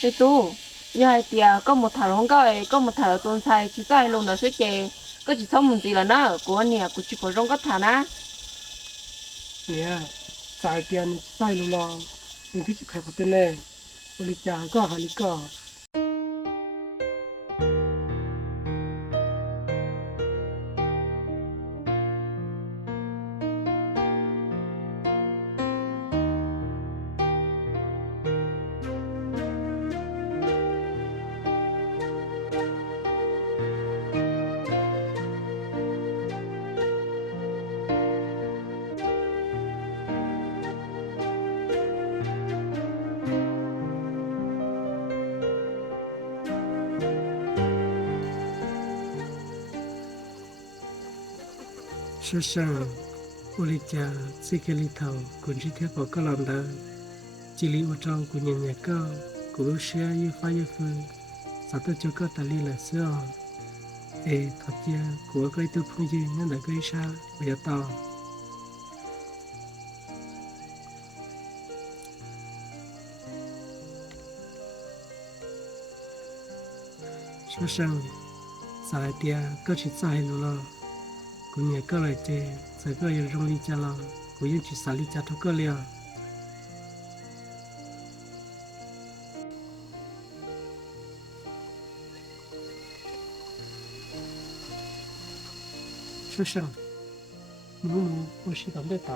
对都，要系啲个木头龙个诶，个木头种菜，其实系弄到水嘅，个是草木子了呢，过年过去不种个塔啦。เนี่ยจ่ายเตียนใส่ลูลองเป็นที่สิใครก็เป็นแน่บริจาคก็หาลิก็说声บริจาคสิเกลิเทาคุณที่เทียบก็ลำได้จิลิอุจองกุญญาก็กุรุเชียยูฟ้ายูฟืสัตว์เจ้าก็ตาลีละเสื้อทัดเจียกัวก็ตัวพูยืนนั่นแหละก็อิชาเบียต่อ说声สายเตียก็ชิดใจรู้ละกูเนี่ยก็เลยเจจะก็ยังรงลีจะละกูยังจิสาลีจะทุกก็เลียว说声我是当的打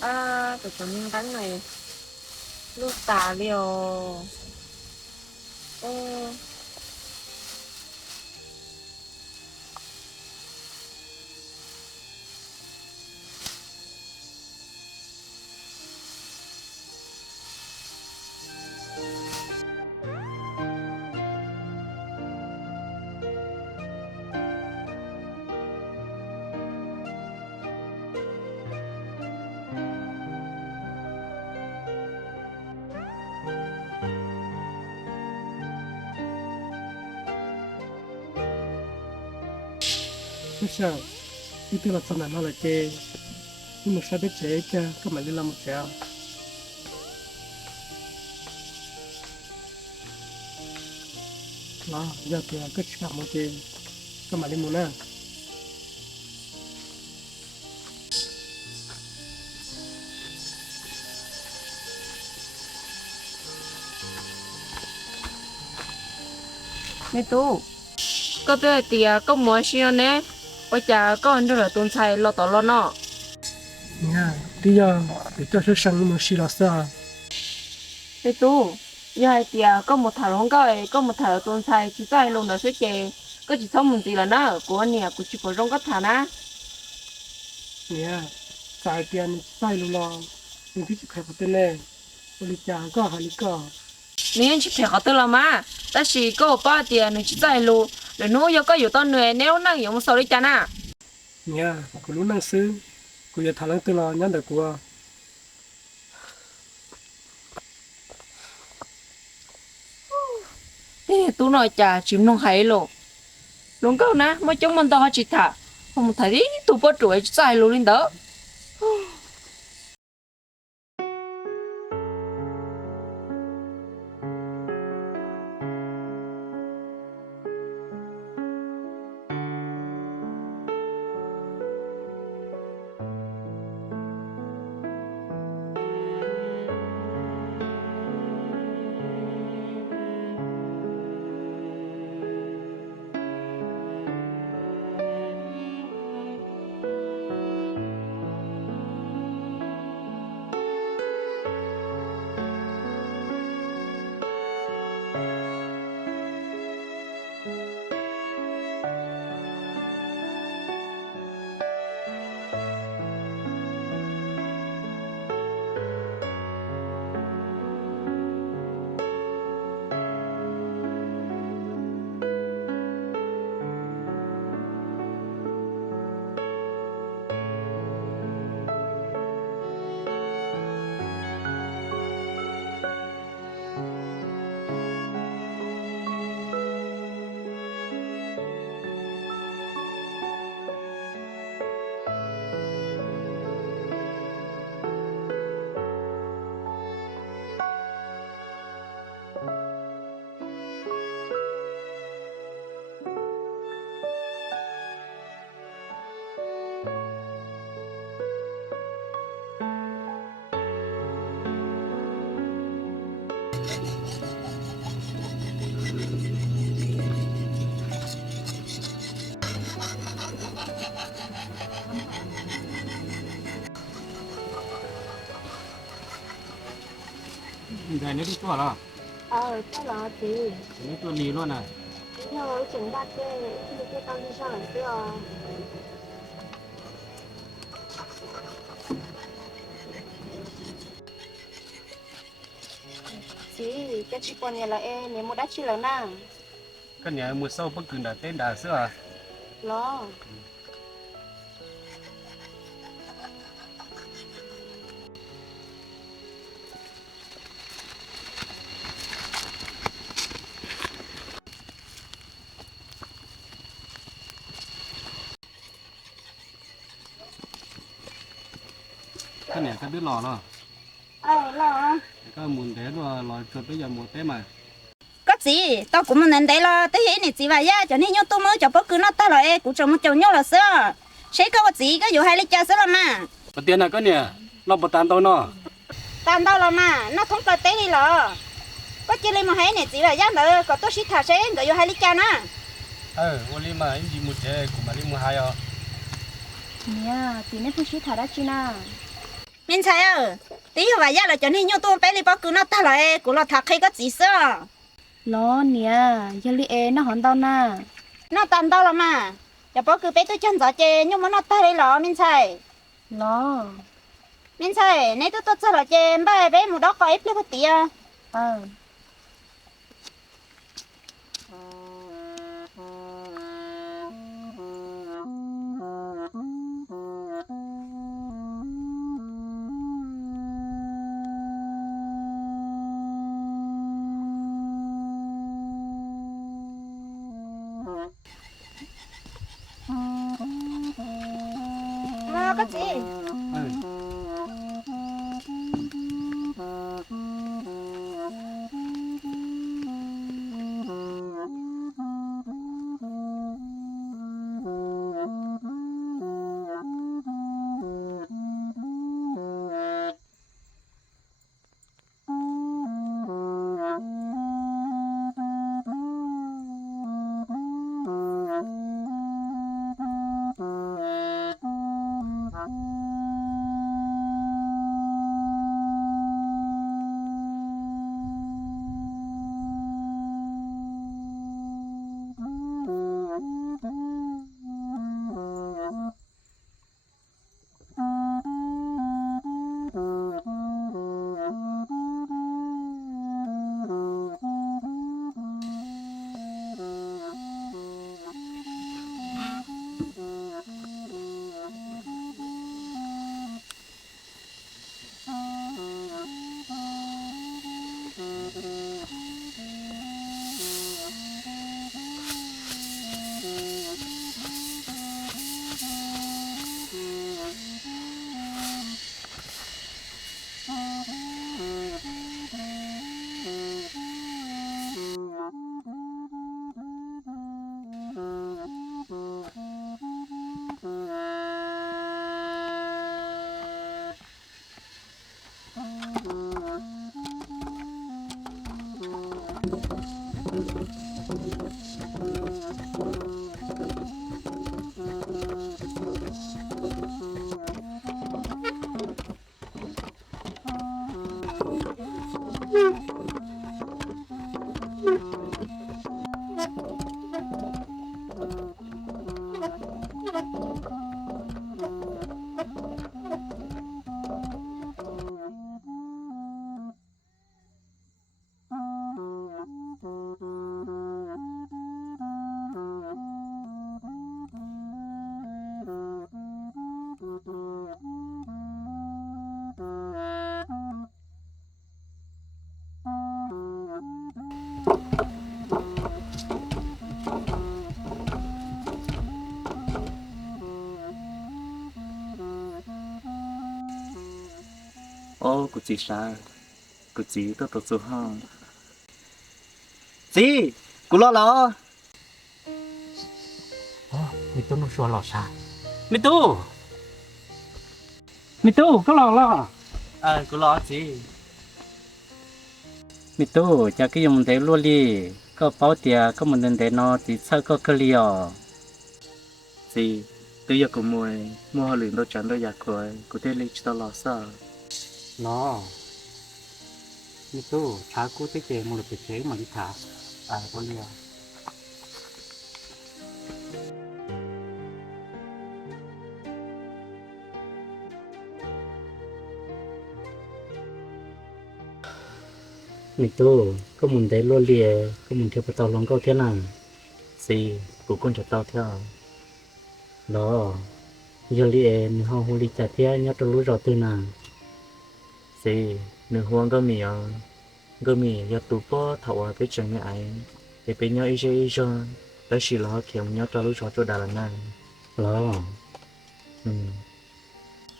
แต่ตอนนี้กันหน่อยลูกตาเลียวเออไม่ใช่ที่ตัวเราสนานอะไรเจที่มันใช้ไปเจ๊จะก็มาเล่นละมุดแล้วล่ะยอดตัวก็ชิบมาเจก็มาเล่นมูน่าไม่ตู้ก็ตัวเตียก็มัวเชียวแน่ว่าจะก็อันเดอร์ต้นไทรเราต่อรอเนาะเนี่ยที่ยอเดี๋ยวจะสั่งมันสิลาซาไม่ตู้ยายเตียก็หมดถารองก็ก็หมดถารต้นไทรที่ใจลงน่ะสิเจก็สิซ้อมมันสิละนะกูเนี่ยกูสิบ่ร้องก็ถานะเนี่ยสายเตียนใส่ลูลองเป็นพิจิตรเขาเต้นแน่บริจาก็หาลิก็你去配合得了嘛？但是个八点你去在路，然后又个有到内，你有那有冇手里讲呐？เนี่ยกูรู้หนังสือกูจะทำหนังตัวยันเด็กกูอ่ะตู้น้อยจ้าชิมน้องไห้โลลงเก้านะไม่จงมันต่อจิตถะผมถ่ายดิตู้ปวดรวยใจรู้ลินเด้อได้นี่ตัวละ这老弟นี่ตัวนี้ล้วนน่ะ要整大概这个当地上来是啊สิจะชิปอนเนี่ยละเนี่ยหมดได้ชิแล้วนะก็เนี่ยมื้อเช้าเพิ่นกินได้เต้นได้เสื้อรอก็เนี่ยก็ดื้อหล่อเนาะรอก็หมุนแต่ว่าลอยจดไปอย่าหมดเต้มา có gì tao cũng muốn đến đây lo tới hiện này chỉ vậy ya cho nên nhau tôi mới cho bất cứ nó tao rồi cũng trong một chỗ nhau là sao sẽ có gì có dù hai lý cha sao mà ประเดี๋ยวน่ะก็เนี่ยเราบ่ตามตัวเนาะ tao đâu là mà nó không có tới đi lo có chỉ lấy một hai này chỉ vậy ya nữa có tôi sẽ thả sẽ có dù hai lý cha nè วันนี้มาอินดีมุดเจกูมาลิมุหายอ่ะ nè thì nó không sẽ thả đó chứ nè มินใช่ตีว่าย่าเราจะนี่ยูตัวไปเลยปอกูนอตาเลยกูรอทักใครก็จีซ่า ล้อเนี่ยยาลีเอน่าหอนเต้าหน้าน อตันตอละมาจะปอคือไปตัวจันจอเจยูมันนอตาเลยหรอมินใช่ ล้อ มินใช่ในตัวจอเจมบ้าไปหมูดอกก็ไอ้เปลือกตีอ่ะ เออ มาก็จี เออ ô của chị sao của chị tôi số hông chị của lo mi tu nó xua lọ sa mi tu có lọ lọ của lo chị mi tu cha cái dùng để luôn đi có bao tiền có một lần để nó chỉ sao có cái liò chị tôi giờ cũng mua luyện đồ chán đồ giặt rồi của tôi lấy cho lọ sao nó mi tu cha cú tới chế một lần chế mà đi thả có liều mi tu có một để luôn đi có một theo tàu lòng câu thế nào chị của con cho tao theo đó giờ đi họ hồ đi chả theo nhớ tôi lúa rồi từ nào chị nửa hoang có mì giờ tụ po thầu cái chuyện này ai để bên nhau ý cho đó chỉ là kiểu nhau cho lúa cho đà là nè đó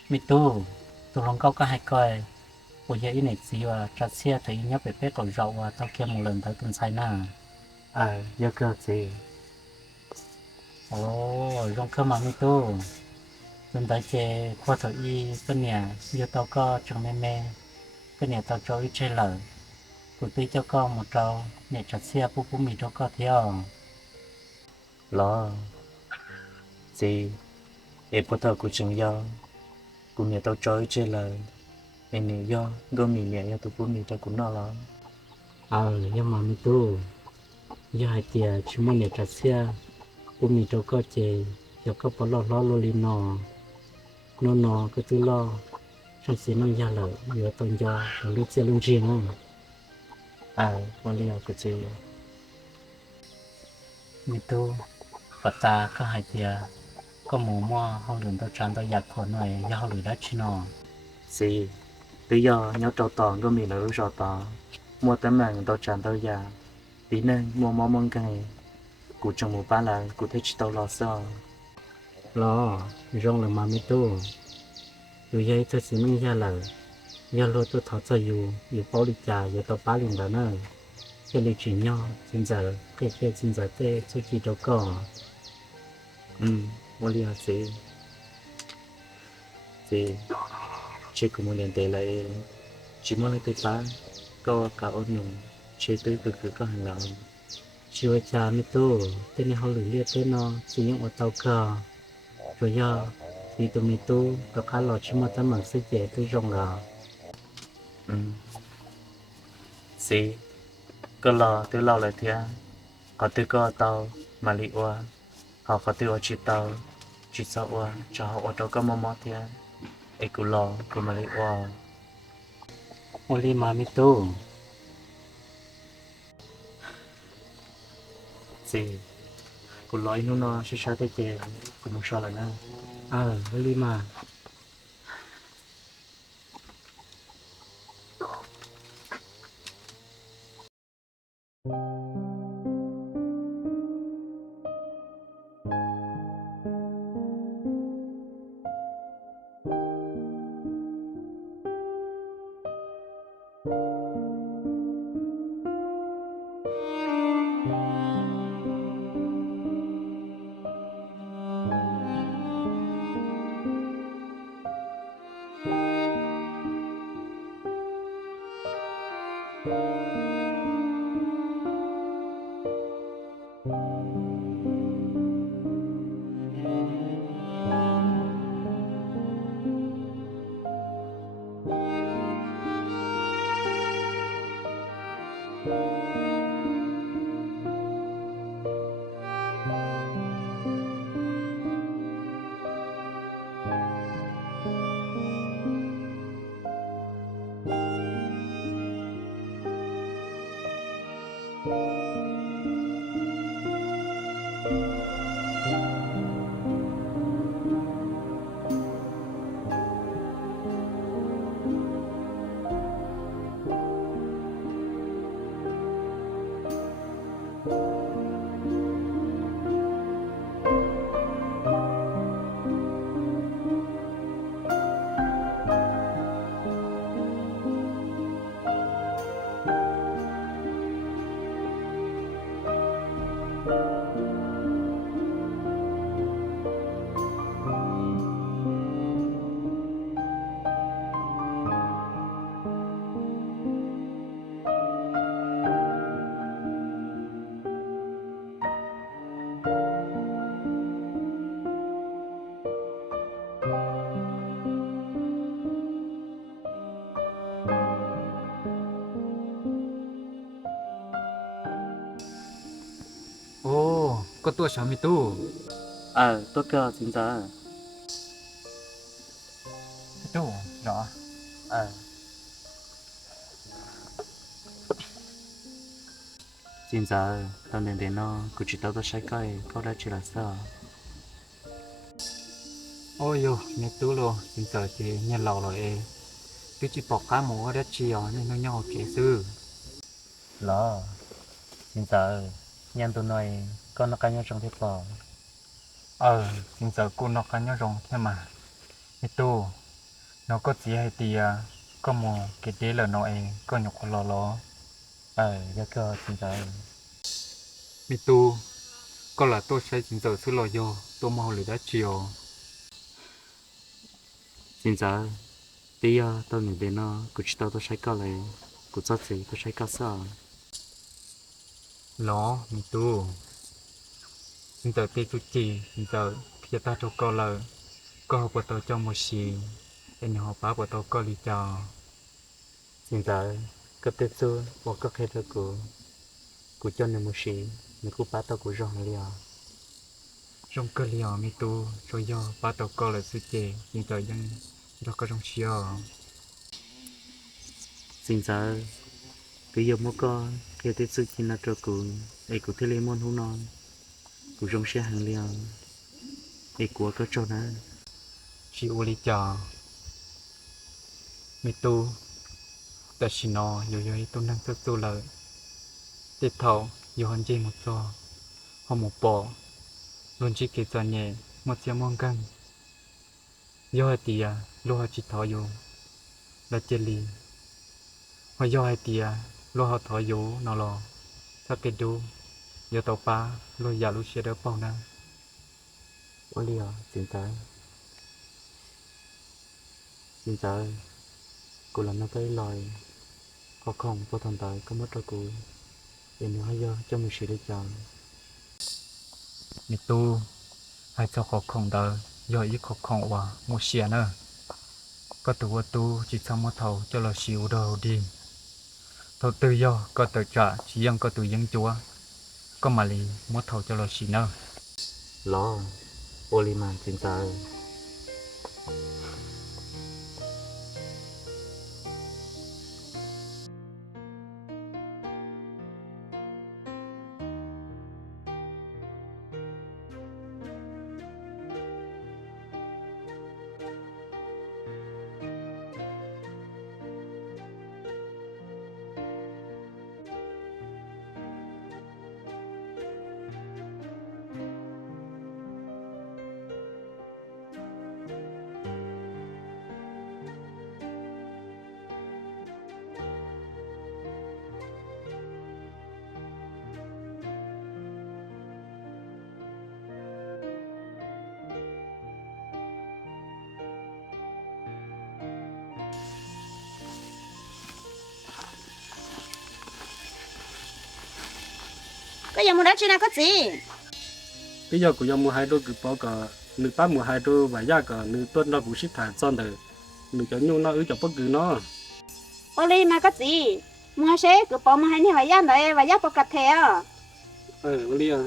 mi tu tụ lòng câu có hai coi bây giờ ý này gì và chặt xe thì nhớ phải biết còn rau và tao kia một lần tới tuần sai nè giờ cơ gì rong cơ mà mi tu tuần tới chơi qua thợ y cái nhà giờ tao có trong mê cái nhà tao cho ít chơi lợ của tôi cho con một trâu nhà chặt xe bố mì cho con theo lo gì em có tao của trường giao của nhà tao cho ít chơi lợ em này do gom mì nhẹ do tụi bún mì cho cũng nó lo do mà mi tu do hai tia chỉ muốn nhẹ chặt xe bún mì cho có chè cho có bỏ lo li nó cái thứ lo trong xí nó ra lợ vừa tông do lúc xe lung chi nó con liều cái gì mi tu và ta có hai tia có mù mò họ lượn tao tràn tao giặt khỏi này do họ lượn đá chi nó xì bây giờ nhớ trâu tòn có mì là lúc trâu tòn mua tấm màn tao tràn tao già tí nên mua mò mong cái cụ trong một ba là cụ thấy chỉ tao lo sao lo rong là mà mi tuอยู่ยัยจะสิมึงยาเลยยาโลตัวถอดจะอยู่เป้าลิจ่าอยู่ตัวป้าลินแล้วเนอะแค่ลิจิญญาจินจะแค่จินจะเต้ชุดจีโดก็วันนี้สิเช็คกูมันเรียนเตะเลยจิมันเลยติดป้าก็กะอ้นหนุ่มเช็คตื้อคือก็หันหลังชีวิตจามิตู้เต้นในห้องหรือเรียกเต้นนอสิยังอดเตาก็ตัวยาthì tụi mình tu có khá lọt chứ mà tấm bằng sức dễ tôi rong là xí có lò tôi lao lại thia có tôi có tàu mà li qua họ có tôi ở chỉ tàu chỉ sao qua cho họ ở đâu có mò thia ấy cứ lò cứ mà li qua oli mà mi tu xí cứ lòi nó sẽ tới chè cũng không sao là nè oli mà có tua sao mi tu tôi cơ xin ta tu rõ xin ta tao nên đến nó cứ chỉ tao sai coi câu đã chỉ là sao ôi yo mi tu lo xin giờ chỉ nhận lầu rồi tôi chỉ bỏ cá mũ ở chiều nên nó nhau kỹ sư lo xin ta nhận tụi này con nó cá nhau trong thế bỏ xin giờ cô nó cá nhau rong thế mà mi tu nó có gì hay thì có một cái đế là nó có nhục lo giá cơ xin ta mi tu có là tôi sẽ xin giờ sư lo vô tôi mau lửa đã chiều xin ta tí tao nhìn đến nó cứ chỉ tao sai coi lại cứ cho gì tao sai coi sao lo mi tu xin giờ tê tu chi xin giờ khi ta cho câu lời có học của tao trong một xì em họ phá của tao có lý do Xin chào, cấp tiếp xu, bộ cấp hết rồi của cho nên một sĩ, mình cũng bắt tao của rong liao. Rong cơ liao mi tu cho yo ba tàu co là sư chè nhưng tờ dân do có rong chiều Xin chào, cứ giờ mua con, kia tiếp xu chỉ là cho của thế lê môn hú non, của rong xe hàng liao, của có cho nó. chi u li chào mi tuแต่ชินออยู่ยตุ้นนั่งสู้เลยติดเท่าอยู่หันเจหมดซอหอมหมูปอลุนจิเกจเน่หมดเสียมองกันย่อเตียโลหะจิตทออยู่และเจลีพอย่อเตียโลหะทออยู่นอรอสักเกดูยอตอปาโลยาลุเชเดอเป่านะ Ủa liều, xin chào, cô làm nó cái lời khó không vô thần tài có mất cho cô, để nó hay cho mình sự để chọn. มีตู้ให้เจ้าของของเดอย่อยอีกของว่าโมเชียเนอะก็ตัวตู้จิตสมเท่าจะเราชิวเดาดีเท่าตัวย่อก็ตัวจ่าชิยังก็ตัวยังจัวก็มาลีมดเท่าจะเราชิเนอะ Lo, Oliman xin chào. Cái giờ mua đất trên nào có gì? Bây giờ của nhau mua hai đôi cứ bỏ cả nữ ta mua hai đôi và giá cả nữ tuần nó cũng xích thả son đời nữ cho nhau nó cho bất cứ nó. Oli mà có gì? Mua xe cứ bỏ mà hai này vài giá đấy vài giá bỏ cắt theo. Oli à.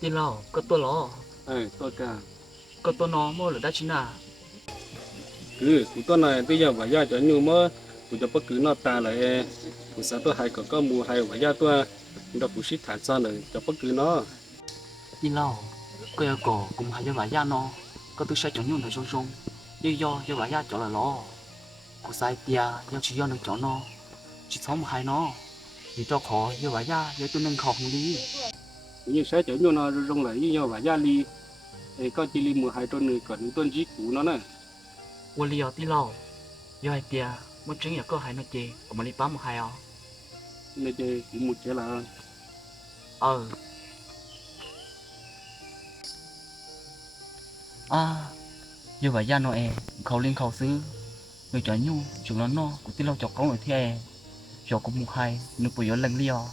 Đi lo, có tôi lo, Tôi cả. có tôi nó mua được đã chín à? Của tôi này bây giờ và giá cho nhau mơ của cho bất cứ nó ta lại của sao tôi hay có mua hay và giá tôi nó cũng xích thả son đời cho bất cứ nó. Đi lo, có yêu cổ cùng hai vài gia nó, có tôi sẽ chọn nhung thời song song, như do vài gia chọn là lo, của sai tia do chỉ do được chọn nó, chỉ sống một hai nó, vì cho khó vài gia do tôi nâng khó không đi. Như sẽ cho nhau nó rong lại với nhau và giá li có chỉ li mua hai đôi người còn tuần chỉ cũ nó nè. 我里要地老，要系爹，我整日个系那姐，我们里帮唔系啊？ Nên chơi cũng một chế là 要为人我เขาเลี้ยงเขาซื้อngười cho nhu chúng nó nó cũng tí lâu cho con người thế cho cũng một haiนึกไปย้อนlần liao